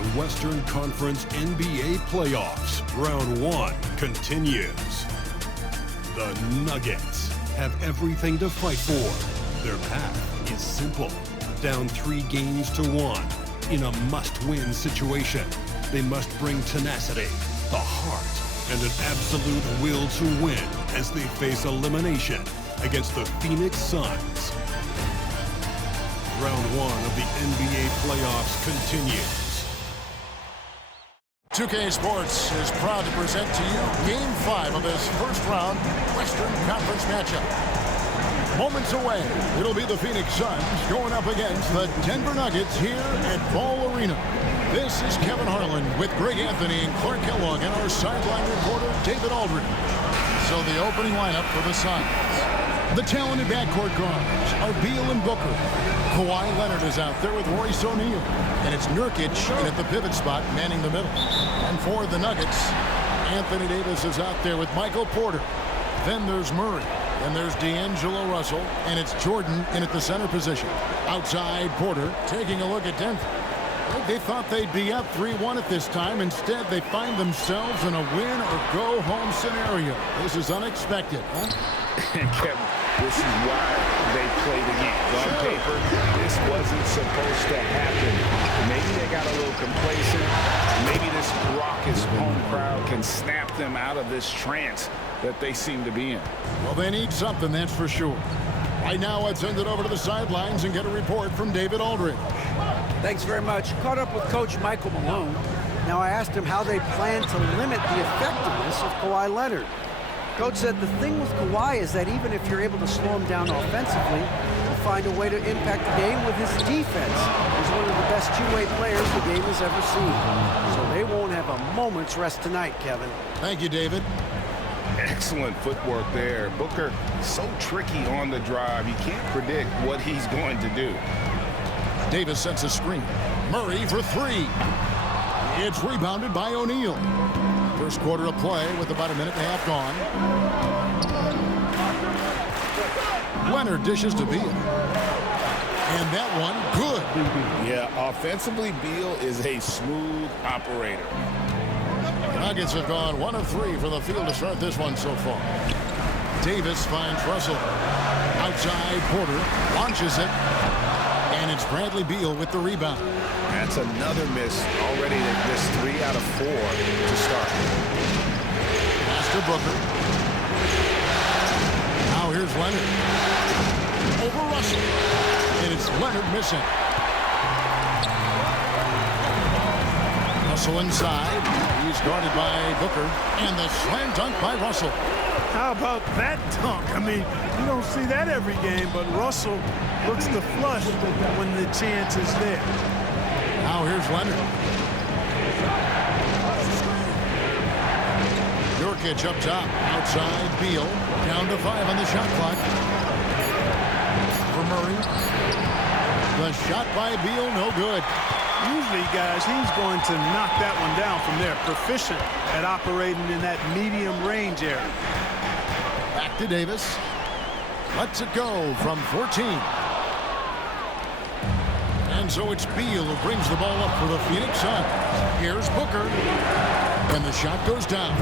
The Western Conference NBA playoffs. Round 1 continues. The Nuggets have everything to fight for. Their path is simple. Down 3 games to 1 in a must-win situation. They must bring tenacity, the heart, and an absolute will to win as they face elimination against the Phoenix Suns. Round 1 of the NBA playoffs continues. 2K Sports is proud to present to you Game 5 of this first-round Western Conference matchup. Moments away, it'll be the Phoenix Suns going up against the Denver Nuggets here at Ball Arena. This is Kevin Harlan with Greg Anthony and Clark Kellogg and our sideline reporter, David Aldridge. So the opening lineup for the Suns. The talented backcourt guards are Beal and Booker. Kawhi Leonard is out there with Royce O'Neal. And it's Nurkic in at the pivot spot, manning the middle. And for the Nuggets, Anthony Davis is out there with Michael Porter. Then there's Murray. And there's D'Angelo Russell. And it's Jordan in at the center position. Outside, Porter taking a look at Denver. They thought they'd be up 3-1 at this time. Instead, they find themselves in a win-or-go-home scenario. This is unexpected, huh? Kevin, this is why they play the game. On paper, this wasn't supposed to happen. Maybe they got a little complacent. Maybe this raucous home crowd can snap them out of this trance that they seem to be in. Well, they need something, that's for sure. Right now, let's send it over to the sidelines and get a report from David Aldridge. Thanks very much. Caught up with Coach Michael Malone. Now I asked him how they plan to limit the effectiveness of Kawhi Leonard. Coach said the thing with Kawhi is that even if you're able to slow him down offensively, he'll find a way to impact the game with his defense. He's one of the best two-way players the game has ever seen. So they won't have a moment's rest tonight, Kevin. Thank you, David. Excellent footwork there. Booker, so tricky on the drive. You can't predict what he's going to do. Davis sets a screen. Murray for 3. It's rebounded by O'Neal. First quarter of play with about a minute and a half gone. Leonard dishes to Beal. And that one, good. Yeah, offensively, Beal is a smooth operator. The Nuggets have gone 1 of 3 from the field to start this one so far. Davis finds Russell. Outside, Porter launches it. And it's Bradley Beal with the rebound. That's another miss. Already they've missed 3 out of 4 to start. Pass to Booker. Now here's Leonard. Over Russell. And it's Leonard missing. Russell inside. He's guarded by Booker. And the slam dunk by Russell. How about that dunk? I mean, you don't see that every game, but Russell looks to flush when the chance is there. Now here's Leonard. Nurkic up top. Outside, Beal. Down to 5 on the shot clock. For Murray. The shot by Beal, no good. Usually, guys, he's going to knock that one down from there. Proficient at operating in that medium range area. Back to Davis. Lets it go from 14. And so it's Beal who brings the ball up for the Phoenix Suns. Here's Booker. And the shot goes down.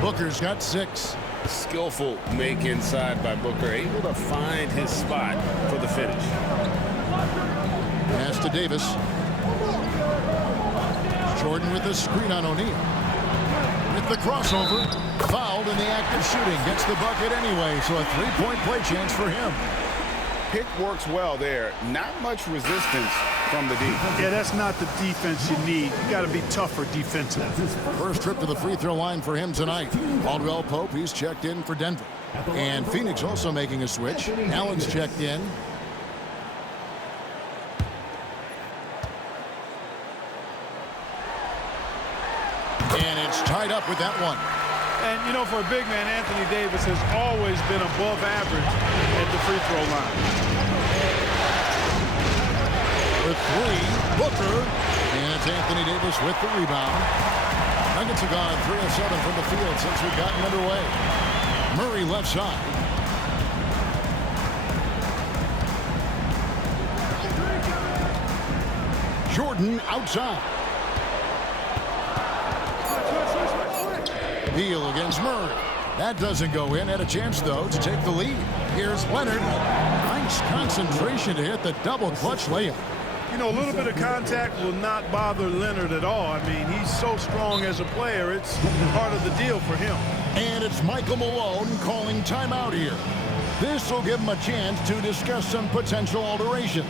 Booker's got 6. Skillful make inside by Booker. Able to find his spot for the finish. Pass to Davis. Jordan with the screen on O'Neal. With the crossover. Fouled in the act of shooting. Gets the bucket anyway, so a 3-point play chance for him. Pick works well there. Not much resistance from the defense. Yeah, that's not the defense you need. You got to be tougher defensively. First trip to the free throw line for him tonight. Caldwell Pope, he's checked in for Denver. And Phoenix also making a switch. Allen's checked in. And it's tied up with that one. And, you know, for a big man, Anthony Davis has always been above average at the free throw line. For 3, Booker. And it's Anthony Davis with the rebound. Nuggets have gone 3 of 7 from the field since we've gotten underway. Murray left side. Jordan outside. Peel against Murray. That doesn't go in. Had a chance, though, to take the lead. Here's Leonard. Nice concentration to hit the double clutch layup. You know, a little bit of contact will not bother Leonard at all. I mean, he's so strong as a player. It's part of the deal for him. And it's Michael Malone calling timeout here. This will give him a chance to discuss some potential alterations.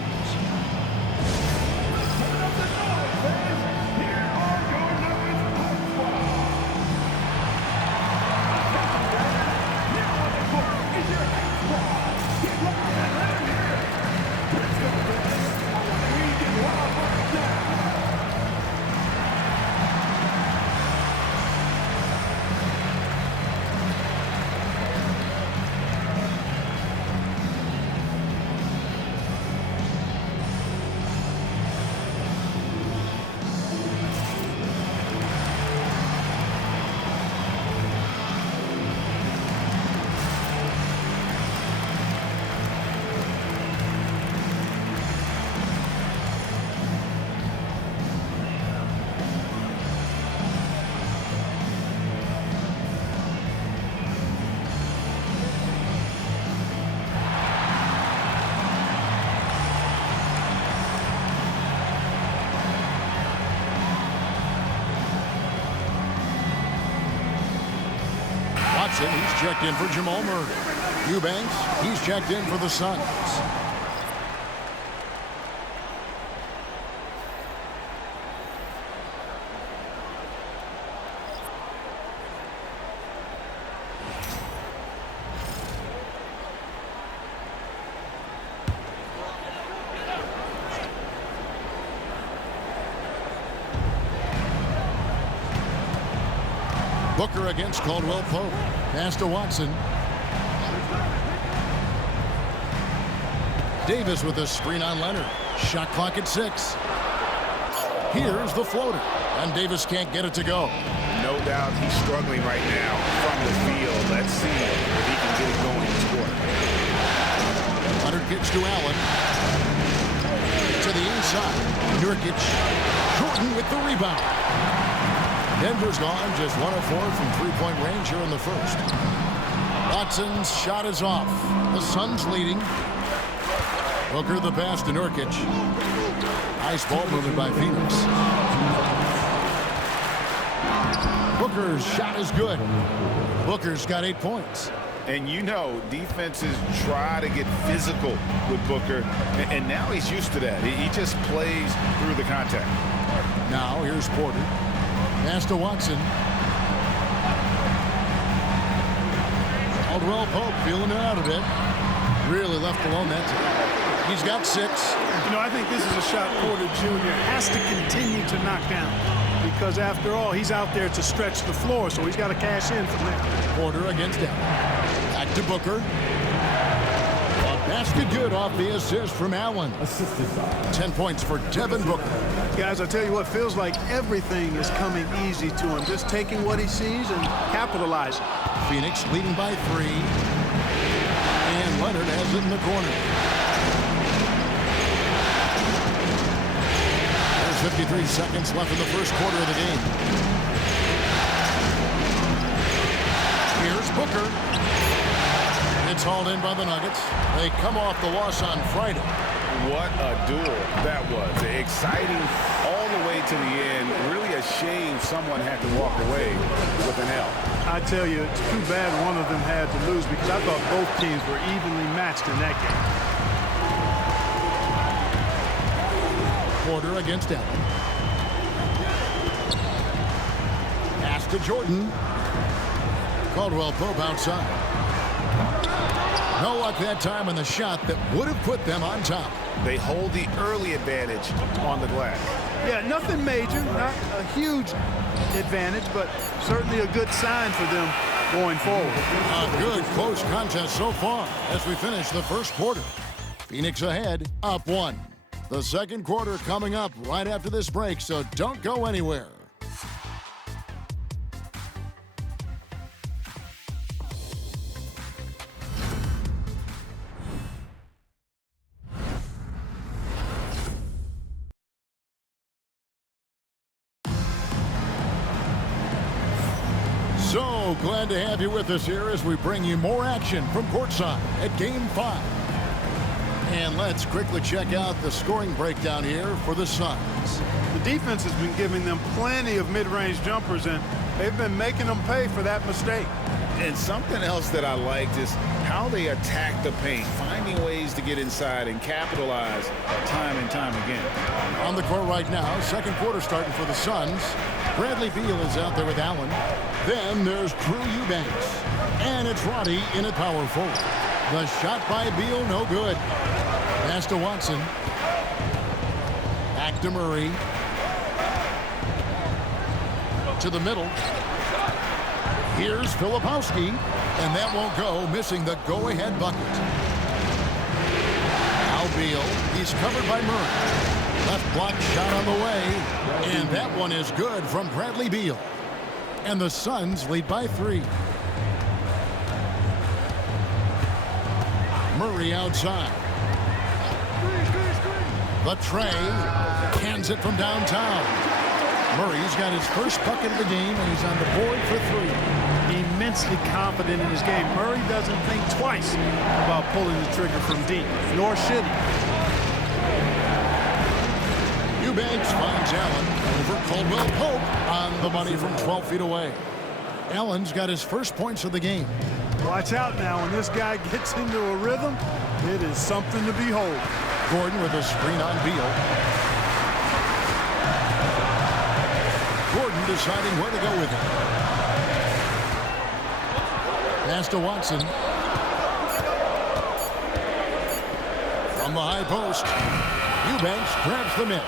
He's checked in for Jamal Murray. Eubanks, he's checked in for the Suns. Booker against Caldwell Pope. Pass to Watson. Davis with a screen on Leonard. Shot clock at 6. Here's the floater. And Davis can't get it to go. No doubt he's struggling right now from the field. Let's see if he can get it going in this quarter. Leonard gets to Allen. To the inside. Nurkic. Jordan with the rebound. Denver's gone just 1 of 4 from three-point range here in the first. Watson's shot is off. The Suns leading. Booker the pass to Nurkic. Nice ball movement by Phoenix. Booker's shot is good. Booker's got 8 points. And you know, defenses try to get physical with Booker, and now he's used to that. He just plays through the contact. Now here's Porter. Pass to Watson. Caldwell Pope feeling it out a bit. Really left alone that time. He's got 6. You know, I think this is a shot Porter Jr. has to continue to knock down. Because after all, he's out there to stretch the floor, so he's got to cash in from there. Porter against Allen. Back to Booker. Basket good off the assist from Allen. 10 points for Devin Booker. Guys, I tell you what, feels like everything is coming easy to him. Just taking what he sees and capitalizing. Phoenix leading by 3. And Leonard has it in the corner. There's 53 seconds left in the first quarter of the game. Here's Booker. It's hauled in by the Nuggets. They come off the loss on Friday. What a duel that was. Exciting all the way to the end. Really a shame someone had to walk away with an L. I tell you, it's too bad one of them had to lose because I thought both teams were evenly matched in that game. Porter against Allen. Pass to Jordan. Caldwell Pope outside. No luck that time on the shot that would have put them on top. They hold the early advantage on the glass. Yeah, nothing major, not a huge advantage, but certainly a good sign for them going forward. A good close contest so far as we finish the first quarter. Phoenix ahead, up 1. The second quarter coming up right after this break, so don't go anywhere. So So glad to have you with us here as we bring you more action from courtside at Game 5. And let's quickly check out the scoring breakdown here for the Suns. The defense has been giving them plenty of mid-range jumpers, and they've been making them pay for that mistake. And something else that I liked is how they attack the paint, finding ways to get inside and capitalize time and time again. On the court right now, second quarter starting for the Suns. Bradley Beal is out there with Allen. Then there's Drew Eubanks. And it's Roddy in at power forward. The shot by Beal, no good. Pass to Watson. Back to Murray. To the middle. Here's Filipowski, and that won't go, missing the go-ahead bucket. Now Beal, he's covered by Murray. Left block shot on the way, and that one is good from Bradley Beal. And the Suns lead by 3. Murray outside. The tray, cans it from downtown. Murray's got his first bucket of the game, and he's on the board for 3. Immensely confident in his game. Murray doesn't think twice about pulling the trigger from deep, nor should he. Eubanks finds Allen over Caldwell Pope on the money from 12 feet away. Allen's got his first points of the game. Watch out now. When this guy gets into a rhythm, it is something to behold. Gordon with a screen on Beal. Gordon deciding where to go with it. Pass to Watson. From the high post. Eubanks grabs the miss.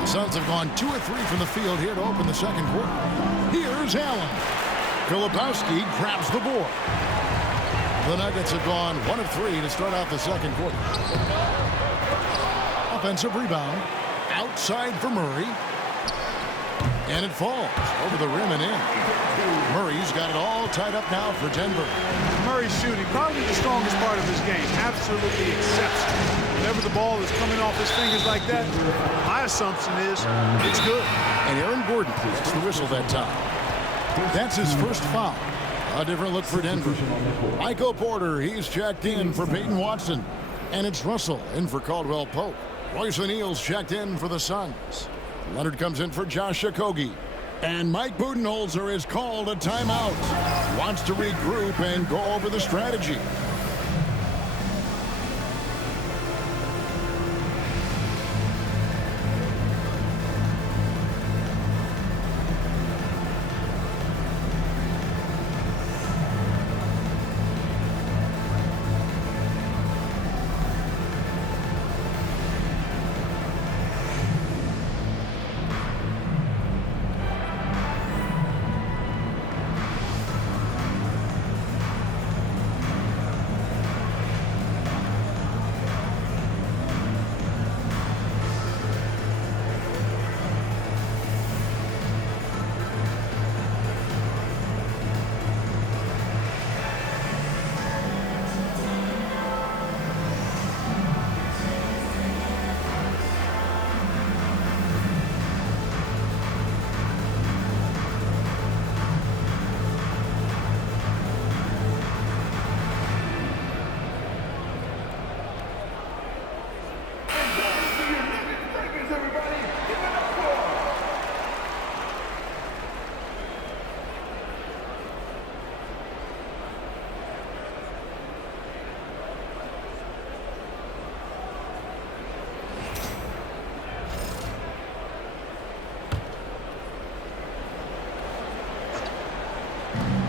The Suns have gone 2 or 3 from the field here to open the second quarter. Here's Allen. Filipowski grabs the board. The Nuggets have gone 1 of 3 to start out the second quarter. Offensive rebound. Outside for Murray. And it falls over the rim and in. Murray's got it all tied up now for Denver. Murray's shooting, probably the strongest part of his game. Absolutely exceptional. Whenever the ball is coming off his fingers like that, my assumption is it's good. And Aaron Gordon gets the whistle that time. That's his first foul. A different look for Denver. Michael Porter, he's checked in for Peyton Watson. And it's Russell in for Caldwell Pope. Royce O'Neal's checked in for the Suns. Leonard comes in for Josh Okogie. And Mike Budenholzer is called a timeout. Wants to regroup and go over the strategy.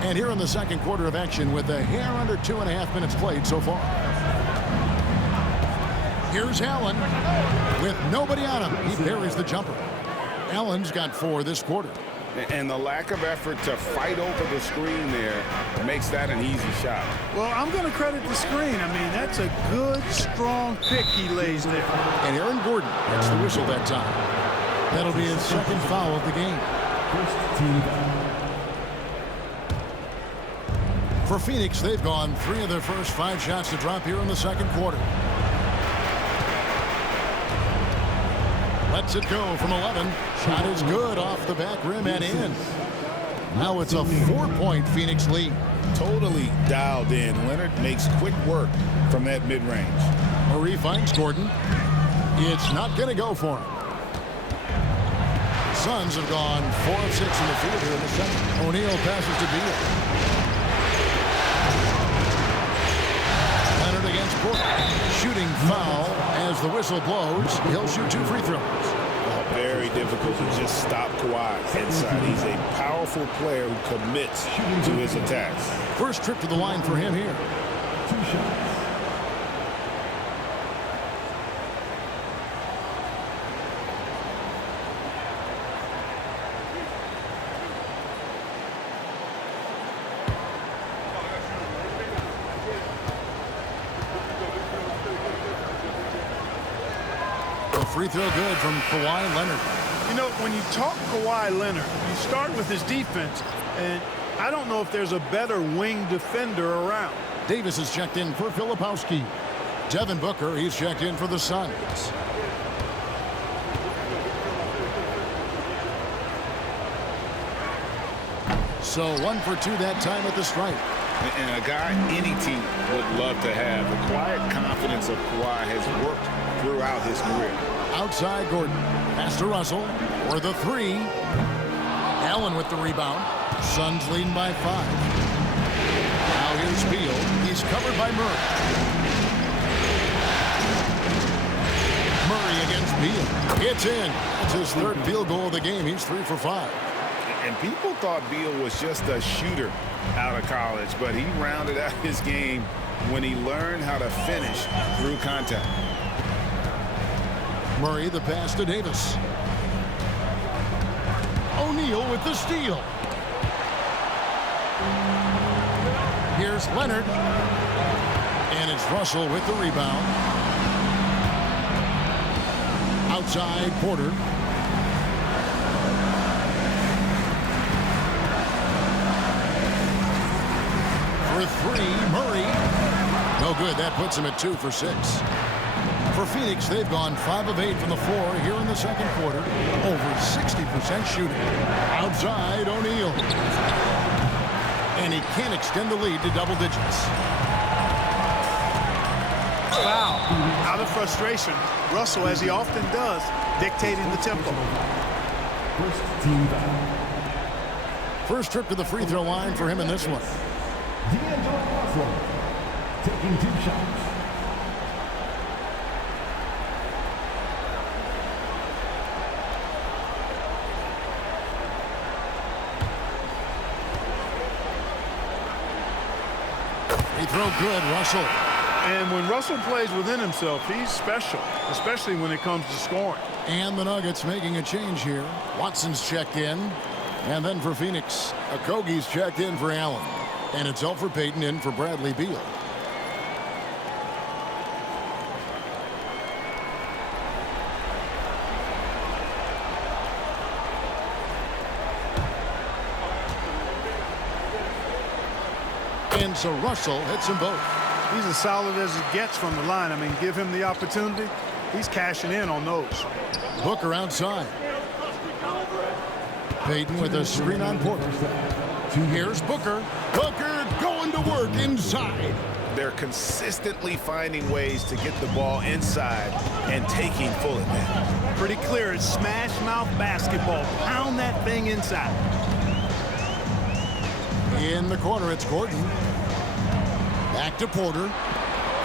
And here in the second quarter of action with a hair under 2.5 minutes played so far. Here's Allen with nobody on him. He buries the jumper. Allen's got 4 this quarter. And the lack of effort to fight over the screen there makes that an easy shot. Well, I'm going to credit the screen. I mean, that's a good, strong pick he lays there. And Aaron Gordon gets the whistle that time. That'll be his second foul of the game. For Phoenix, they've gone 3 of their first 5 shots to drop here in the second quarter. Lets it go from 11. Shot is good off the back rim and in. Now it's a 4-point Phoenix lead. Totally dialed in. Leonard makes quick work from that mid-range. Murray finds Gordon. It's not going to go for him. Suns have gone 4 of 6 in the field here in the second. O'Neal passes to Beal. Leonard against Porter. Shooting foul as the whistle blows. He'll shoot 2 free throws. Very difficult to just stop Kawhi inside. He's a powerful player who commits to his attacks. First trip to the line for him here. 2 shots. Free throw good from Kawhi Leonard. You know, when you talk Kawhi Leonard, you start with his defense, and I don't know if there's a better wing defender around. Davis is checked in for Filipowski. Devin Booker, he's checked in for the Suns. So 1 for 2 that time at the stripe. And a guy any team would love to have. The quiet confidence of Kawhi has worked throughout his career. Outside Gordon. Pass to Russell for the 3. Allen with the rebound. Suns leading by 5. Now here's Beal. He's covered by Murray. Murray against Beal. It's in. That's his 3rd field goal of the game. He's 3 for 5. And people thought Beal was just a shooter out of college, but he rounded out his game when he learned how to finish through contact. Murray the pass to Davis. O'Neal with the steal. Here's Leonard. And it's Russell with the rebound. Outside Porter. For 3, Murray. No good. That puts him at 2 for 6. For Phoenix, they've gone 5 of 8 from the floor here in the second quarter. Over 60% shooting. Outside, O'Neal. And he can't extend the lead to double digits. Foul. Out of frustration, Russell, as he often does, dictating the tempo. First team foul. First trip to the free throw line for him in this one. D'Angelo Russell taking 2 shots. Free throw good, Russell. And when Russell plays within himself, he's special, especially when it comes to scoring. And the Nuggets making a change here. Watson's checked in. And then for Phoenix, Okogie's checked in for Allen. And it's Elfrid Payton in for Bradley Beal. And so Russell hits them both. He's as solid as it gets from the line. I mean, give him the opportunity. He's cashing in on those. Booker outside. Payton with a screen on Porter. Here's Booker. Booker going to work inside. They're consistently finding ways to get the ball inside and taking full advantage. Pretty clear. It's smash mouth basketball. Pound that thing inside. In the corner, it's Gordon. Back to Porter.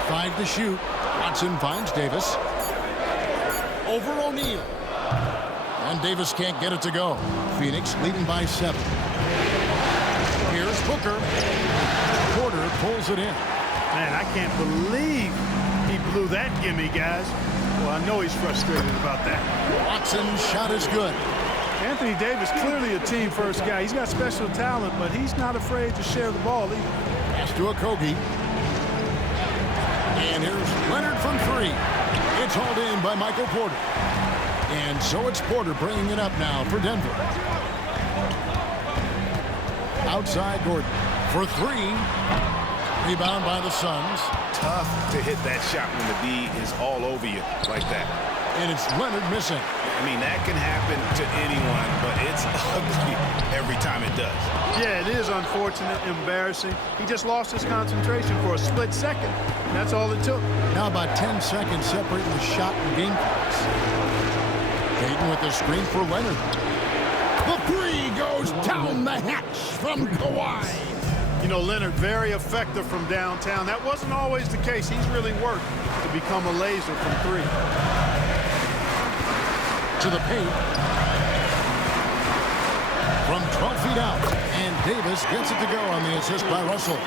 5 to shoot. Watson finds Davis. Over O'Neal. And Davis can't get it to go. Phoenix leading by 7. Here's Booker. Porter pulls it in. Man, I can't believe he blew that gimme, guys. Well, I know he's frustrated about that. Watson's shot is good. Anthony Davis, clearly a team-first guy. He's got special talent, but he's not afraid to share the ball either. Pass to Okogie. And here's Leonard from 3. It's hauled in by Michael Porter. And so it's Porter bringing it up now for Denver. Outside Gordon for 3. Rebound by the Suns. Tough to hit that shot when the D is all over you like that. And it's Leonard missing. I mean, that can happen to anyone, but it's ugly every time it does. Yeah, it is unfortunate, embarrassing. He just lost his concentration for a split second. That's all it took. Now about 10 seconds separating the shot and game clocks. Payton with the screen for Leonard. The three goes down the hatch from Kawhi. You know, Leonard, very effective from downtown. That wasn't always the case. He's really worked to become a laser from three. To the paint. From 12 feet out. And Davis gets it to go on the assist by Russell.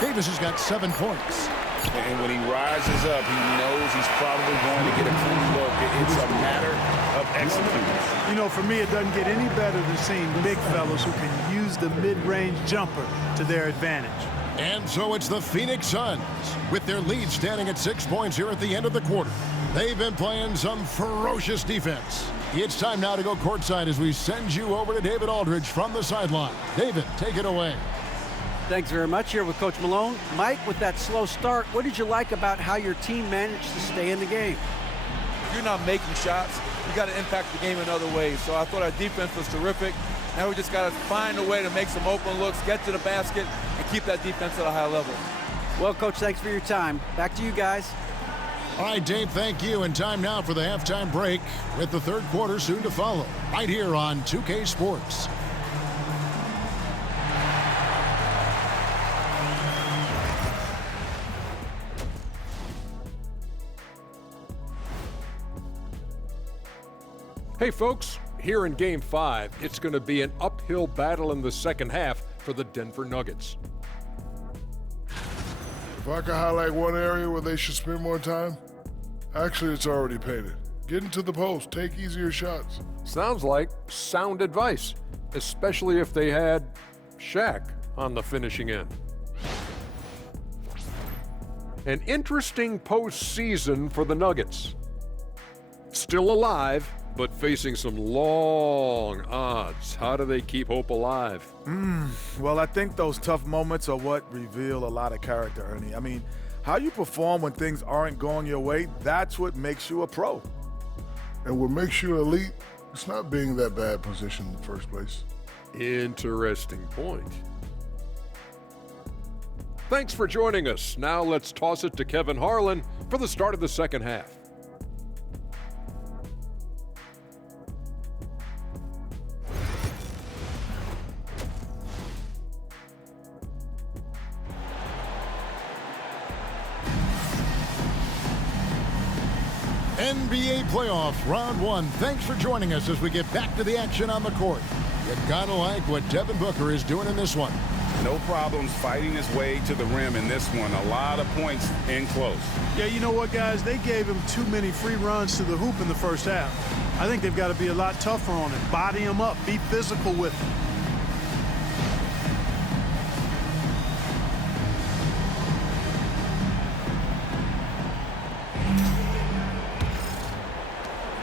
Davis has got 7 points. And when he rises up, he knows he's probably going to get a clean look. It's a matter of executing. You know, for me, it doesn't get any better than seeing big fellas who can use the mid-range jumper to their advantage. And so it's the Phoenix Suns, with their lead standing at 6 points here at the end of the quarter. They've been playing some ferocious defense. It's time now to go courtside as we send you over to David Aldridge from the sideline. David, take it away. Thanks very much. Here with Coach Malone. Mike, with that slow start, what did you like about how your team managed to stay in the game? You're not making shots. You got to impact the game in other ways. So I thought our defense was terrific. Now we just got to find a way to make some open looks, get to the basket, and keep that defense at a high level. Well, Coach, thanks for your time. Back to you guys. All right, Dave, thank you. And time now for the halftime break with the third quarter soon to follow right here on 2K Sports. Hey folks, here in Game 5, it's going to be an uphill battle in the second half for the Denver Nuggets. If I could highlight one area where they should spend more time, actually it's already painted. Get into the post, take easier shots. Sounds like sound advice, especially if they had Shaq on the finishing end. An interesting postseason for the Nuggets. Still alive, but facing some long odds. How do they keep hope alive? Well, I think those tough moments are what reveal a lot of character, Ernie. I mean, how you perform when things aren't going your way, that's what makes you a pro. And what makes you elite, it's not being in that bad position in the first place. Interesting point. Thanks for joining us. Now let's toss it to Kevin Harlan for the start of the second half. NBA playoff round 1. Thanks for joining us as we get back to the action on the court. You gotta like what Devin Booker is doing in this one. No problems fighting his way to the rim in this one. A lot of points in close. Yeah, you know what, guys? They gave him too many free runs to the hoop in the first half. I think they've got to be a lot tougher on him. Body him up. Be physical with him.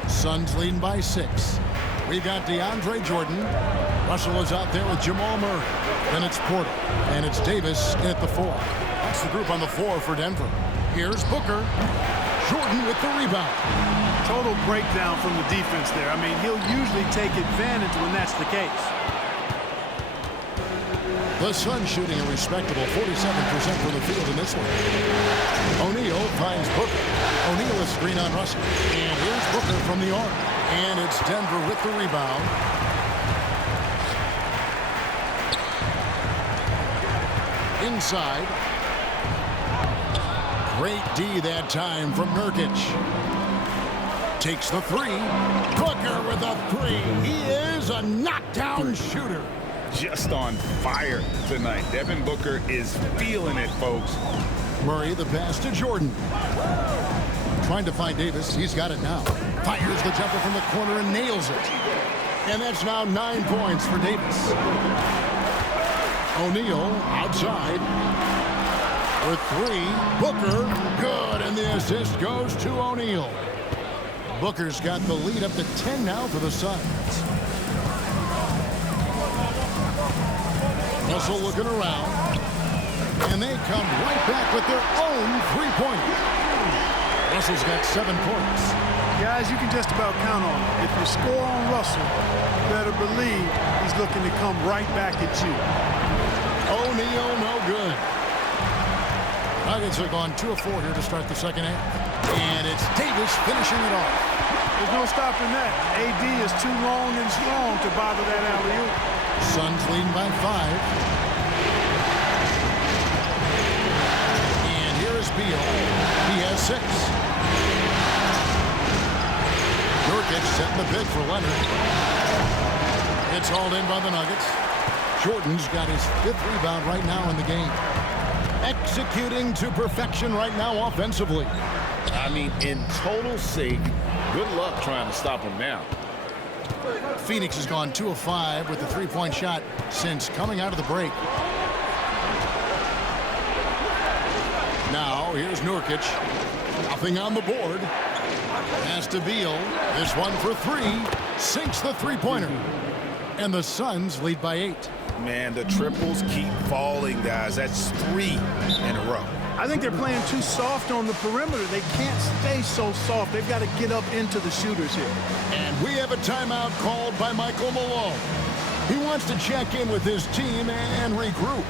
Suns leading by 6. We've got DeAndre Jordan. Russell is out there with Jamal Murray. Then it's Porter. And it's Davis at the 4. That's the group on the floor for Denver. Here's Booker. Jordan with the rebound. Total breakdown from the defense there. I mean, he'll usually take advantage when that's the case. The Suns shooting a respectable 47% from the field in this one. O'Neal finds Booker. O'Neal is screen on Russell. And here's Booker from the arc. And it's Denver with the rebound. Inside. Great D that time from Nurkic. Takes the 3. Booker with a 3. He is a knockdown shooter. Just on fire tonight. Devin Booker is feeling it, folks. Murray the pass to Jordan. Trying to find Davis. He's got it now. Fires the jumper from the corner and nails it. And that's now 9 points for Davis. O'Neal outside with 3. Booker, good, and the assist goes to O'Neal. Booker's got the lead up to 10 now for the Suns. Russell looking around, and they come right back with their own 3-pointer. Russell's got 7 points. Guys, you can just about count on it. If you score on Russell, you better believe he's looking to come right back at you. O'Neal, no good. Nuggets have gone 2 of 4 here to start the second half. And it's Davis finishing it off. There's no stopping that. AD is too long and strong to bother that alley-oop. Suns leading by 5. And here is Beal. He has 6. Nurkic setting the pick for Leonard. It's hauled in by the Nuggets. Jordan's got his 5th rebound right now in the game. Executing to perfection right now offensively. I mean, in total sync, good luck trying to stop him now. Phoenix has gone 2 of 5 with the 3-point shot since coming out of the break. Now, here's Nurkic. Nothing on the board. Pass to Beal. This one for 3. Sinks the 3-pointer. And the Suns lead by 8. Man, the triples keep falling, guys. That's 3 in a row. I think they're playing too soft on the perimeter. They can't stay so soft. They've got to get up into the shooters here. And we have a timeout called by Michael Malone. He wants to check in with his team and regroup.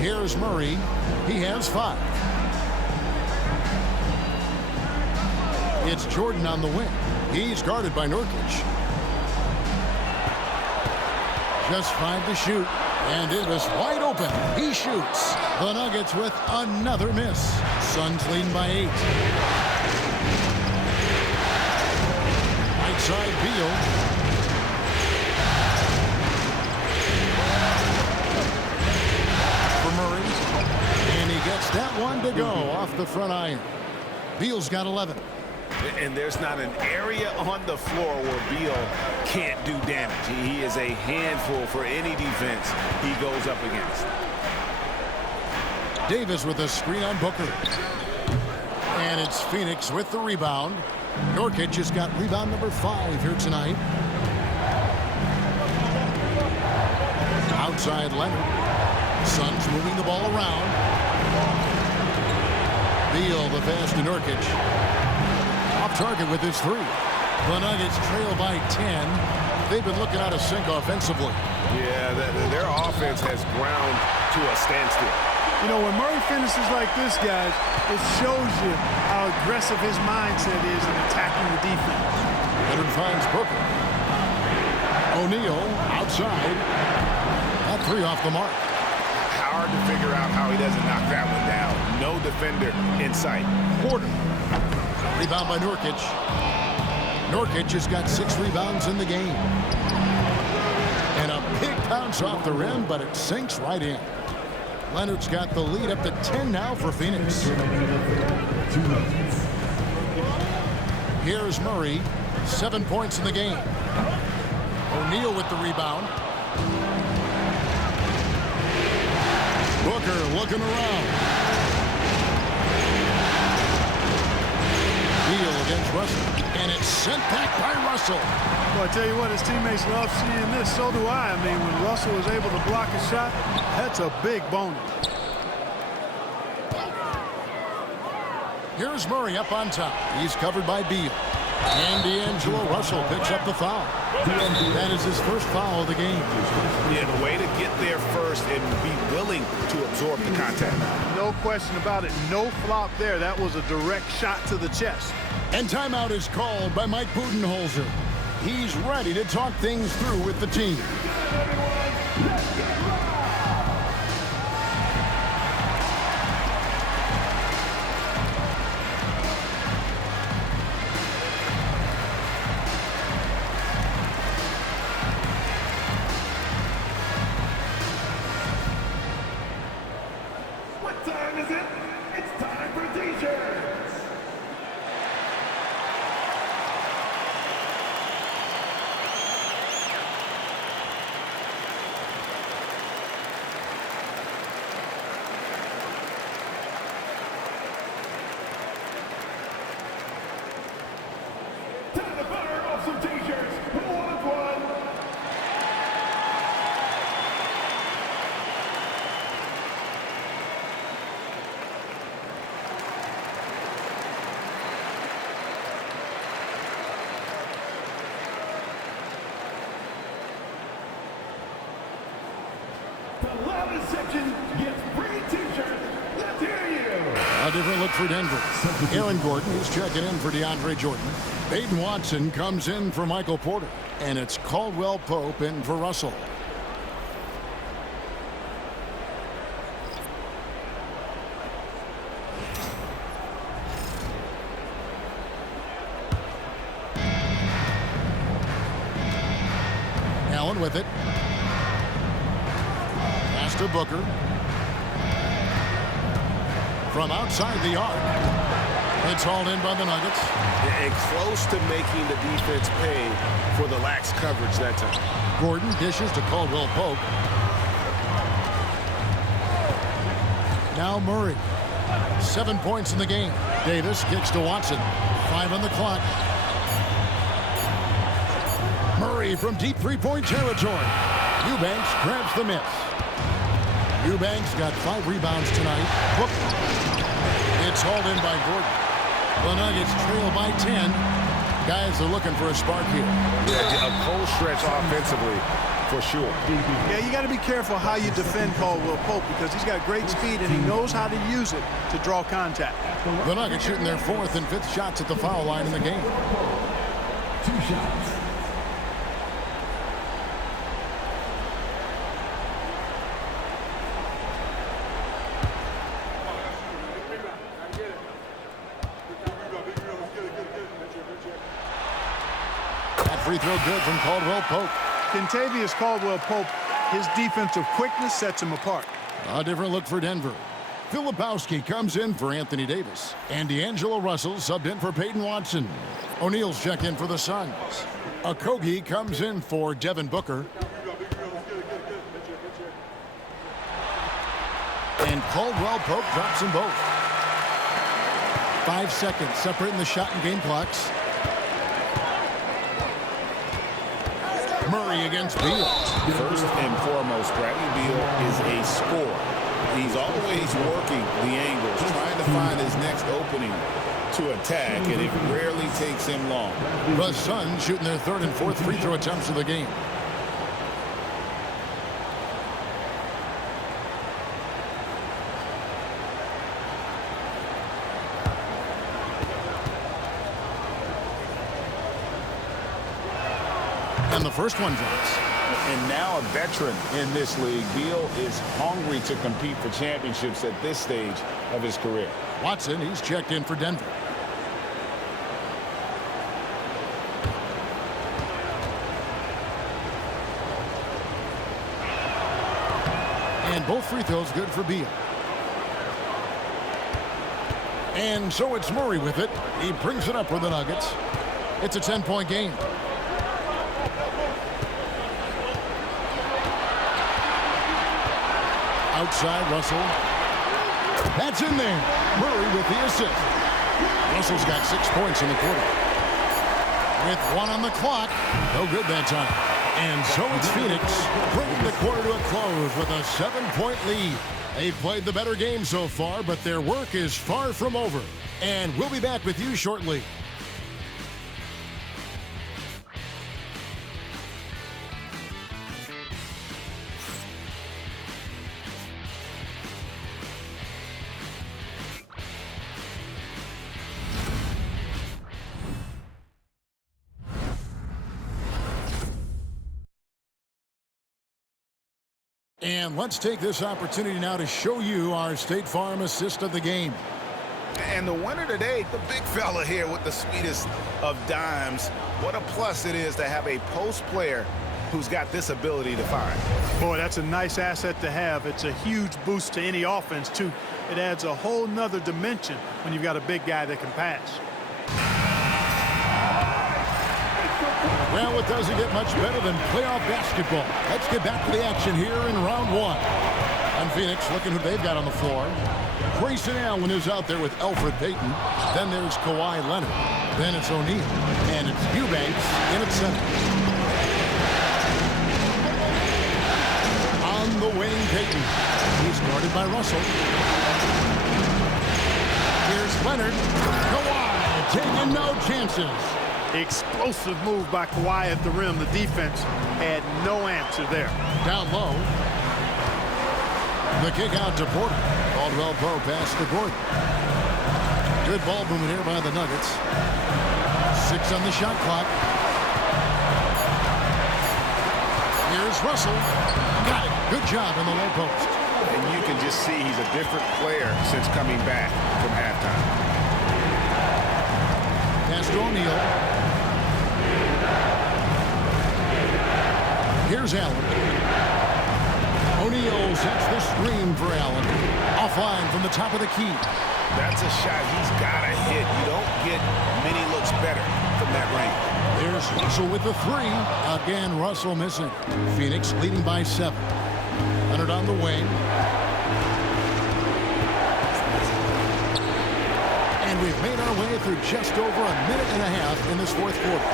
Here's Murray. He has 5. It's Jordan on the wing. He's guarded by Nurkic. Just 5 to shoot. And it is wide open. He shoots. The Nuggets with another miss. Suns leading by 8. Right side Beal. Gets that one to go off the front iron. Beal's got 11. And there's not an area on the floor where Beal can't do damage. He is a handful for any defense he goes up against. Davis with a screen on Booker. And it's Phoenix with the rebound. Nurkic has got rebound number 5 here tonight. Outside Leonard. Suns moving the ball around. Beal, the pass to Nurkic. Off target with his 3. The Nuggets trail by 10. They've been looking out of sync offensively. Yeah, their offense has ground to a standstill. You know, when Murray finishes like this, guys, it shows you how aggressive his mindset is in attacking the defense. Leonard finds Booker. O'Neal outside. That 3 off the mark. Hard to figure out how he doesn't knock that one down. No defender in sight. Porter. Rebound by Nurkic. Nurkic has got 6 rebounds in the game. And a big bounce off the rim, but it sinks right in. Leonard's got the lead up to 10 now for Phoenix. Here's Murray. 7 points in the game. O'Neal with the rebound. Booker looking around. Beal against Russell. And it's sent back by Russell. Well, I tell you what, his teammates love seeing this. So do I. I mean, when Russell is able to block a shot, that's a big bonus. Here's Murray up on top. He's covered by Beal. And D'Angelo Russell picks up the foul. That is his first foul of the game. Yeah, the way to get there first and be willing to absorb the contact. No question about it. No flop there. That was a direct shot to the chest. And timeout is called by Mike Budenholzer. He's ready to talk things through with the team. What time is it? It's time for t-shirts. Time to fire off some t-shirts. Who wants one? The loudest section gets free t-shirts. Let's hear you. A different look for Denver. Aaron Gordon is checking in for DeAndre Jordan. Peyton Watson comes in for Michael Porter. And it's Caldwell Pope in for Russell. Allen with it. Pass to Booker. From outside the arc. It's hauled in by the Nuggets. And close to making the defense pay for the lax coverage that time. Gordon dishes to Caldwell Pope. Now Murray. 7 points in the game. Davis kicks to Watson. 5 on the clock. Murray from deep three-point territory. Eubanks grabs the miss. Eubanks got 5 rebounds tonight. It's hauled in by Gordon. The Nuggets trail by 10. Guys are looking for a spark here. Yeah, a cold stretch offensively, for sure. Yeah, you got to be careful how you defend Caldwell Pope because he's got great speed and he knows how to use it to draw contact. The Nuggets shooting their 4th and 5th shots at the foul line in the game. 2 shots. Free throw good from Caldwell Pope. Kentavious Caldwell Pope, his defensive quickness sets him apart. A different look for Denver. Filipowski comes in for Anthony Davis. And D'Angelo Russell subbed in for Peyton Watson. O'Neal's checked in for the Suns. Okogie comes in for Devin Booker. And Caldwell Pope drops them both. 5 seconds separating the shot and game clocks. Murray against Beal. First and foremost, Bradley Beal is a scorer. He's always working the angles, trying to find his next opening to attack, and it rarely takes him long. The Suns shooting their 3rd and 4th free throw attempts of the game. And the first one drops. And now a veteran in this league, Beal is hungry to compete for championships at this stage of his career. Watson, he's checked in for Denver. And both free throws good for Beal. And so it's Murray with it. He brings it up for the Nuggets. It's a 10-point game. Outside, Russell. That's in there. Murray with the assist. Russell's got 6 points in the quarter. With 1 on the clock. No good that time. And so it's Phoenix bringing the quarter to a close with a 7-point lead. They've played the better game so far, but their work is far from over. And we'll be back with you shortly. And let's take this opportunity now to show you our State Farm assist of the game. And the winner today, the big fella here with the sweetest of dimes. What a plus it is to have a post player who's got this ability to find. Boy, that's a nice asset to have. It's a huge boost to any offense, too. It adds a whole nother dimension when you've got a big guy that can pass. Well, it doesn't get much better than playoff basketball. Let's get back to the action here in round 1. And Phoenix looking who they've got on the floor. Grayson Allen is out there with Elfrid Payton. Then there's Kawhi Leonard. Then it's O'Neal. And it's Eubanks in at center. On the wing, Payton. He's guarded by Russell. Here's Leonard. Kawhi taking no chances. Explosive move by Kawhi at the rim. The defense had no answer there. Down low. The kick out to Porter. Caldwell Pope pass to Gordon. Good ball movement here by the Nuggets. 6 on the shot clock. Here's Russell. Got it. Good job in the low post. And you can just see he's a different player since coming back from halftime. Pass to O'Neal. Here's Allen. O'Neal sets the screen for Allen. Offline from the top of the key. That's a shot he's got to hit. You don't get many looks better from that range. There's Russell with the 3. Again, Russell missing. Phoenix leading by 7. Leonard on the wing. And we've made our way through just over a minute and a half in this 4th quarter.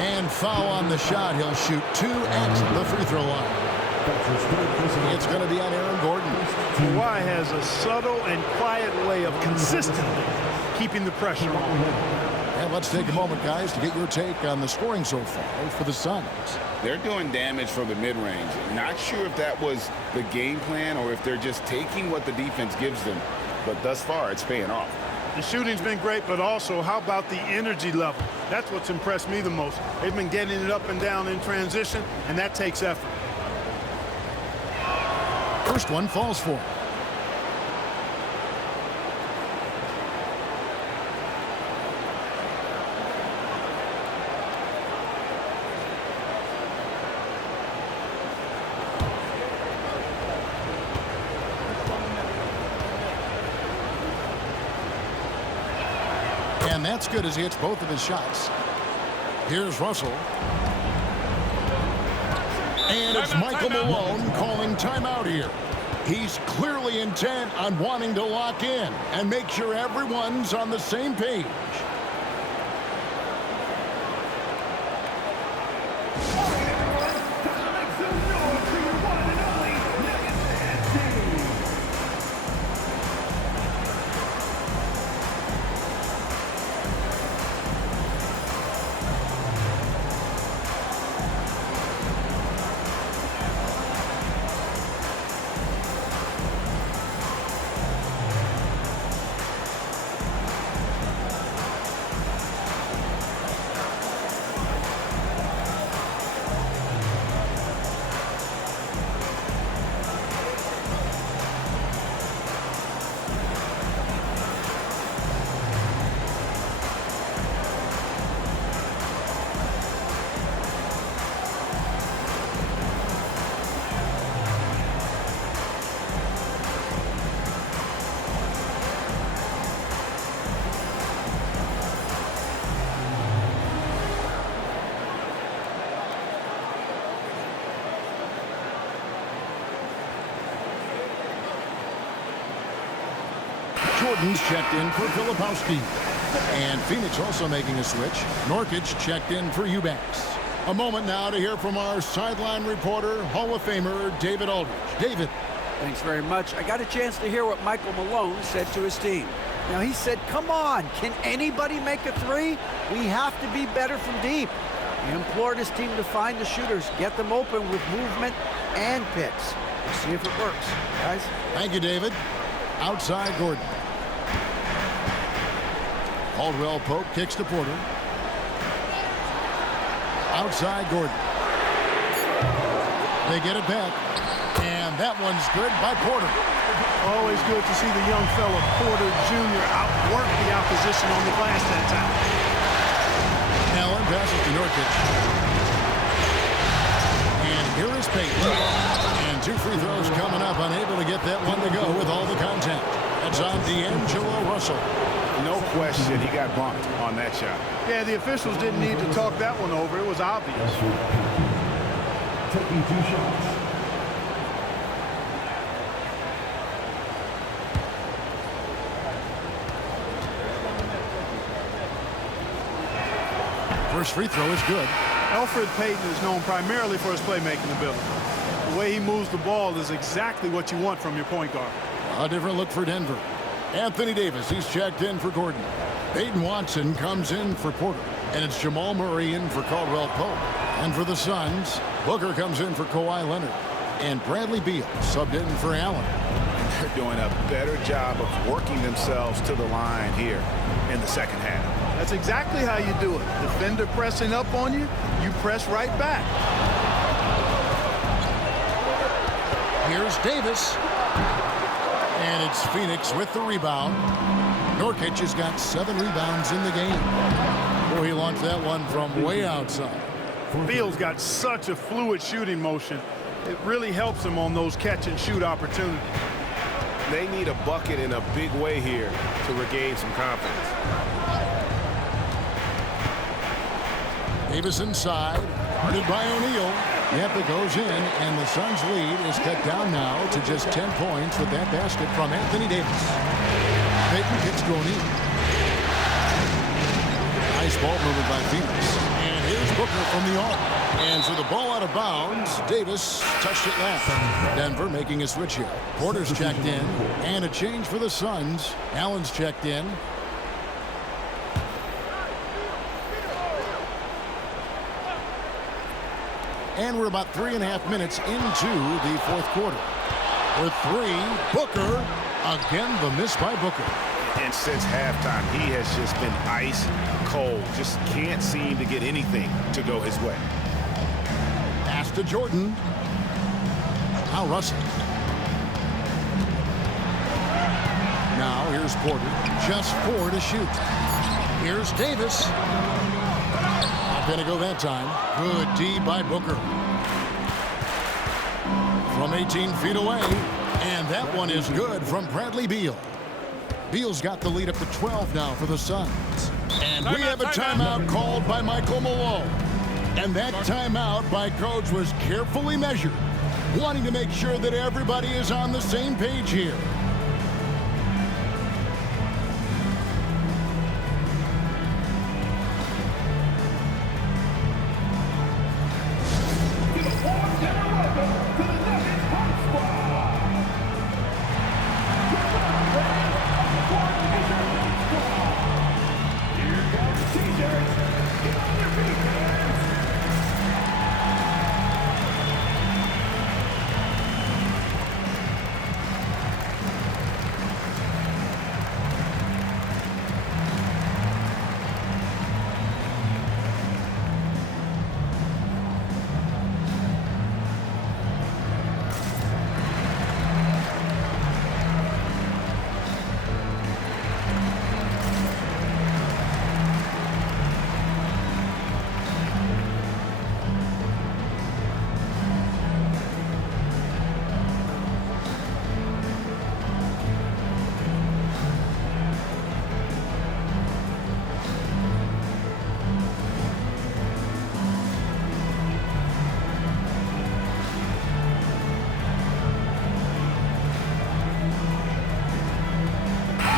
And foul on the shot. He'll shoot 2 at the free throw line. It's going to be on Aaron Gordon. Kawhi has a subtle and quiet way of consistently keeping the pressure on. And let's take a moment, guys, to get your take on the scoring so far for the Suns. They're doing damage from the mid-range. Not sure if that was the game plan or if they're just taking what the defense gives them. But thus far, it's paying off. The shooting's been great, but also how about the energy level? That's what's impressed me the most. They've been getting it up and down in transition, and that takes effort. First one falls for him. And that's good as he hits both of his shots. Here's Russell. And it's Michael Malone calling timeout here. He's clearly intent on wanting to lock in and make sure everyone's on the same page. Jordan's checked in for Filipowski. And Phoenix also making a switch. Nurkic checked in for Eubanks. A moment now to hear from our sideline reporter, Hall of Famer David Aldridge. David. Thanks very much. I got a chance to hear what Michael Malone said to his team. Now, he said, come on, can anybody make a three? We have to be better from deep. He implored his team to find the shooters, get them open with movement and picks. We'll see if it works, guys. Thank you, David. Outside Gordon. Caldwell Pope kicks to Porter. Outside Gordon. They get it back. And that one's good by Porter. Always good to see the young fella, Porter Jr., outwork the opposition on the glass that time. Allen passes to Nurkic. And here is Payton. And 2 free throws coming up, unable to get that one to go with all the contact. That's on D'Angelo Russell. No question, he got bumped on that shot. Yeah, the officials didn't need to talk that one over. It was obvious. Taking 2 shots. First free throw is good. Elfrid Payton is known primarily for his playmaking ability. The way he moves the ball is exactly what you want from your point guard. A different look for Denver. Anthony Davis, he's checked in for Gordon. Peyton Watson comes in for Porter. And it's Jamal Murray in for Caldwell Pope. And for the Suns, Booker comes in for Kawhi Leonard. And Bradley Beal subbed in for Allen. They're doing a better job of working themselves to the line here in the second half. That's exactly how you do it. Defender pressing up on you, you press right back. Here's Davis. And it's Phoenix with the rebound. Nurkic has got 7 rebounds in the game. Boy, he launched that one from way outside. Beal's got such a fluid shooting motion. It really helps him on those catch-and-shoot opportunities. They need a bucket in a big way here to regain some confidence. Davis inside, guarded by O'Neal. Yep, it goes in, and the Suns' lead is cut down now to just 10 points with that basket from Anthony Davis. Payton kicks to O'Neal. Nice ball movement by Phoenix. And here's Booker from the arc. And so the ball out of bounds. Davis touched it left. Denver making a switch here. Porter's checked in, and a change for the Suns. Allen's checked in. And we're about 3.5 minutes into the fourth quarter. For 3, Booker. Again, the miss by Booker. And since halftime, he has just been ice cold. Just can't seem to get anything to go his way. Pass to Jordan. Now Russell. Now here's Porter. Just 4 to shoot. Here's Davis. Not going to go that time. Good D by Booker. From 18 feet away. And that one is good from Bradley Beal. Beal's got the lead up to 12 now for the Suns. And we have a timeout called by Michael Malone. And that timeout by Coach was carefully measured, wanting to make sure that everybody is on the same page here.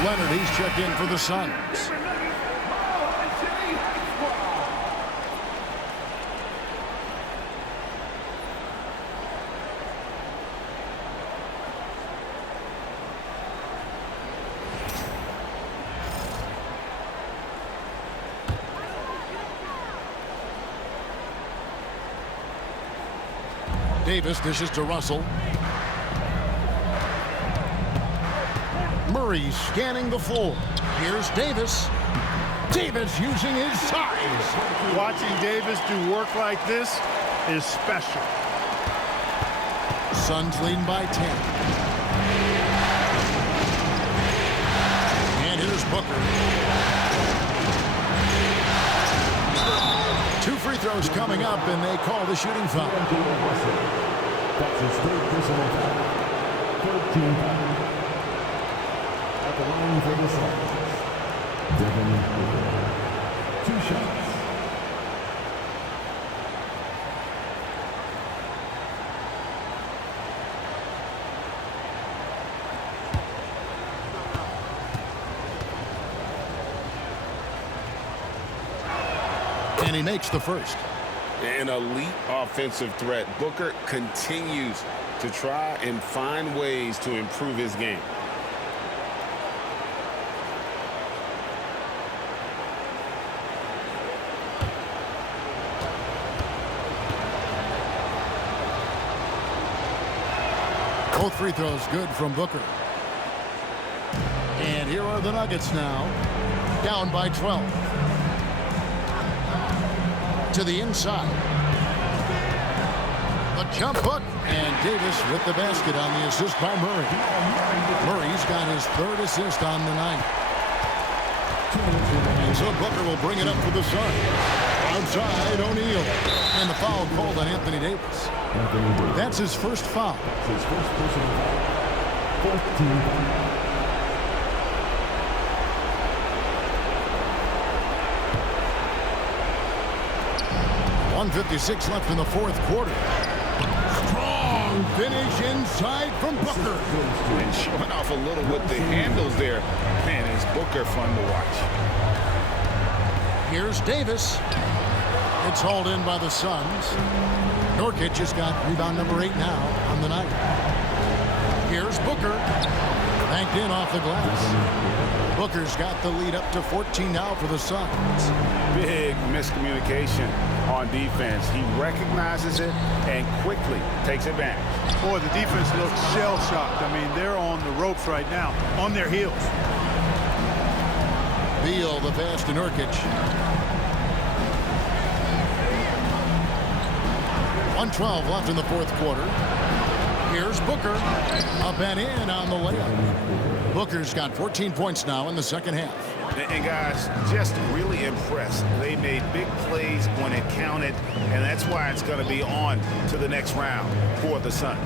Leonard, he's checked in for the Suns. Davis dishes to Russell. Murray scanning the floor. Here's Davis. Davis using his size. Watching Davis do work like this is special. Suns leading by 10. And here's Booker. 2 free throws coming up, and they call the shooting foul. That's his third personal foul. 13 foul. At the line for the Suns, Devin Booker. 2 shots. And he makes the first. An elite offensive threat. Booker continues to try and find ways to improve his game. Both free throws good from Booker. And here are the Nuggets now, down by 12. To the inside. The jump hook, and Davis with the basket on the assist by Murray. Murray's got his 3rd assist on the night. And so Booker will bring it up for the Suns. Outside, O'Neal. And the foul called on Anthony Davis. That's his first foul. His first personal foul. 14 foul. 1:56 left in the 4th quarter. Strong finish inside from Booker. And showing off a little with the handles there. Man, is Booker fun to watch. Here's Davis. It's hauled in by the Suns. Nurkic has got rebound number 8 now on the night. Here's Booker. Banked in off the glass. Booker's got the lead up to 14 now for the Suns. Big miscommunication on defense. He recognizes it and quickly takes advantage. Boy, the defense looks shell-shocked. I mean, they're on the ropes right now, on their heels. Beal, the pass to Nurkic. 1:12 left in the 4th quarter. Here's Booker. Up and in on the layup. Booker's got 14 points now in the 2nd half. And guys, just really impressed. They made big plays when it counted, and that's why it's going to be on to the next round for the Suns.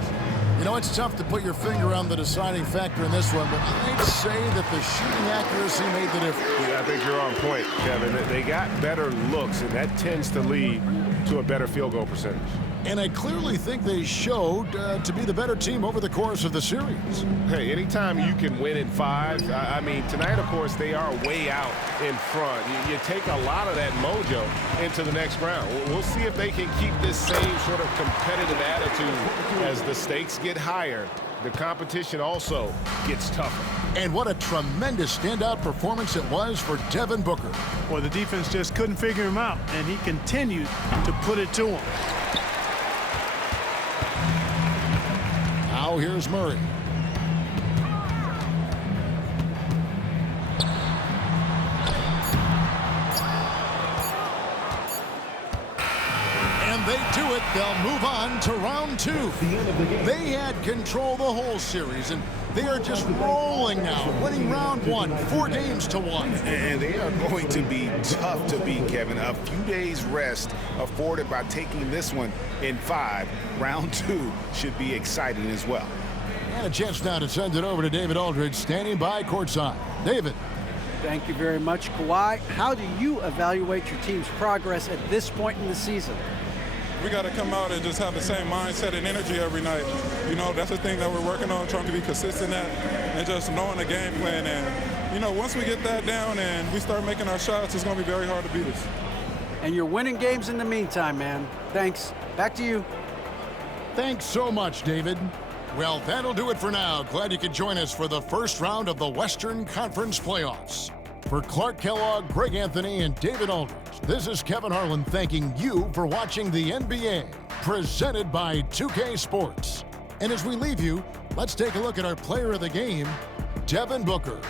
You know, it's tough to put your finger on the deciding factor in this one, but I'd say that the shooting accuracy made the difference. Yeah, I think you're on point, Kevin. They got better looks, and that tends to lead to a better field goal percentage. And I clearly think they showed to be the better team over the course of the series. Hey, anytime you can win in 5, I mean, tonight, of course, they are way out in front. You take a lot of that mojo into the next round. We'll see if they can keep this same sort of competitive attitude as the stakes get higher. The competition also gets tougher. And what a tremendous standout performance it was for Devin Booker. Well, the defense just couldn't figure him out, and he continued to put it to him. Now here's Murray. And they do it. They'll move on to round 2. They had control the whole series, and they are just rolling now, winning round 1, 4 games to 1. And they are going to be tough to beat, Kevin. A few days rest afforded by taking this one in 5. Round 2 should be exciting as well. And a chance now to send it over to David Aldridge, standing by courtside. David. Thank you very much, Kawhi. How do you evaluate your team's progress at this point in the season? we got to come out and just have the same mindset and energy every night. You know, that's the thing that we're working on, trying to be consistent at, and just knowing the game plan. And, you know, once we get that down and we start making our shots, it's going to be very hard to beat us. And you're winning games in the meantime, man. Thanks. Back to you. Thanks so much, David. Well, that'll do it for now. Glad you could join us for the first round of the Western Conference Playoffs. For Clark Kellogg, Greg Anthony, and David Aldridge, this is Kevin Harlan thanking you for watching the NBA, presented by 2K Sports. And as we leave you, let's take a look at our player of the game, Devin Booker.